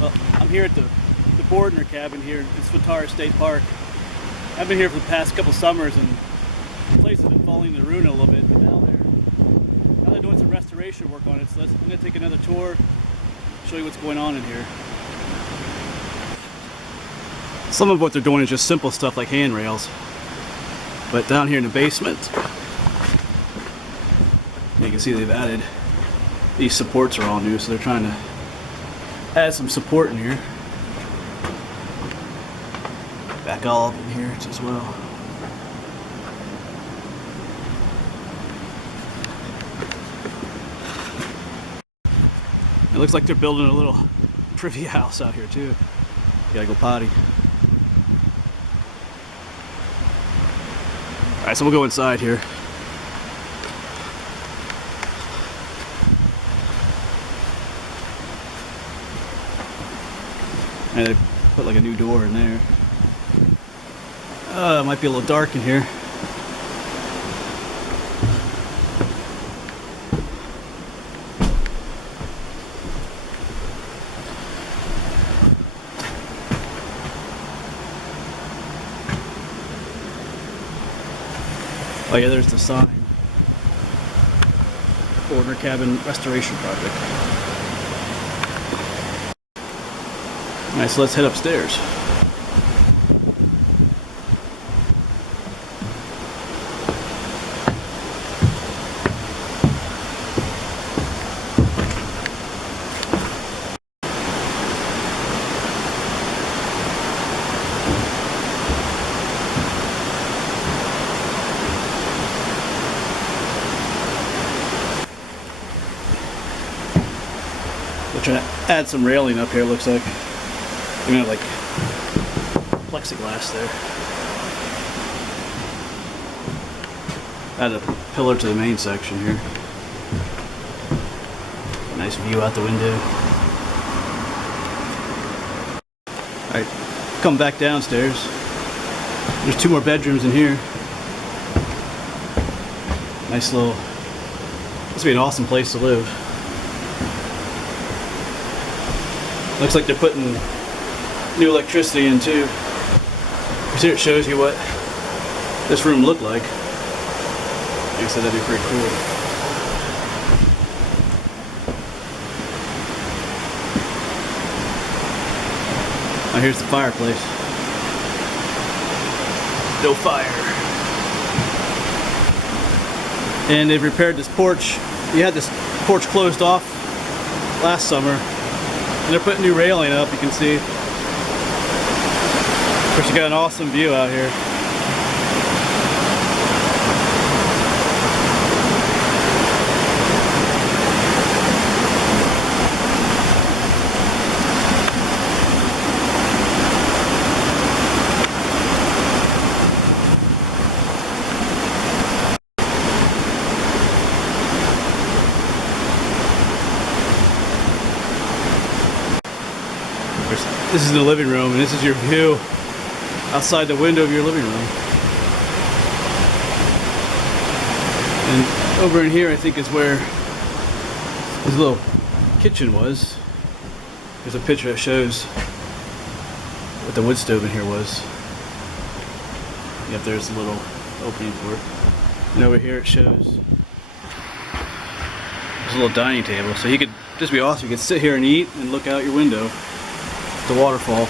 Well, I'm here at the Bordner cabin here in Swatara State Park. I've been here for the past couple summers and the place has been falling to ruin a little bit, but now they're doing some restoration work on it, so I'm going to take another tour, show you what's going on in here. Some of what they're doing is just simple stuff like handrails, but down here in the basement, you can see they've added, these supports are all new, so they're trying to add some support in here. Back all up in here as well. It looks like they're building a little privy house out here too. You gotta go potty. Alright, so we'll go inside here. And they put like a new door in there. It might be a little dark in here. Oh yeah, there's the sign. Bordner Cabin Restoration Project. Alright, so let's head upstairs. We're trying to add some railing up here, looks like. You're gonna have like plexiglass there. Add a pillar to the main section here. Nice view out the window. Alright, come back downstairs. There's 2 more bedrooms in here. Nice little, this would be an awesome place to live. Looks like they're putting new electricity in too. Here it shows you what this room looked like. Like I said, that'd be pretty cool. Now here's the fireplace. No fire. And they've repaired this porch. You had this porch closed off last summer. And they're putting new railing up, you can see. Of course, you got an awesome view out here. This is the living room, and this is your view outside the window of your living room. And over in here, I think, is where his little kitchen was. There's a picture that shows what the wood stove in here was. Yep, there's a little opening for it. And over here it shows there's a little dining table. So you could, this would be awesome. You could sit here and eat and look out your window. The waterfall.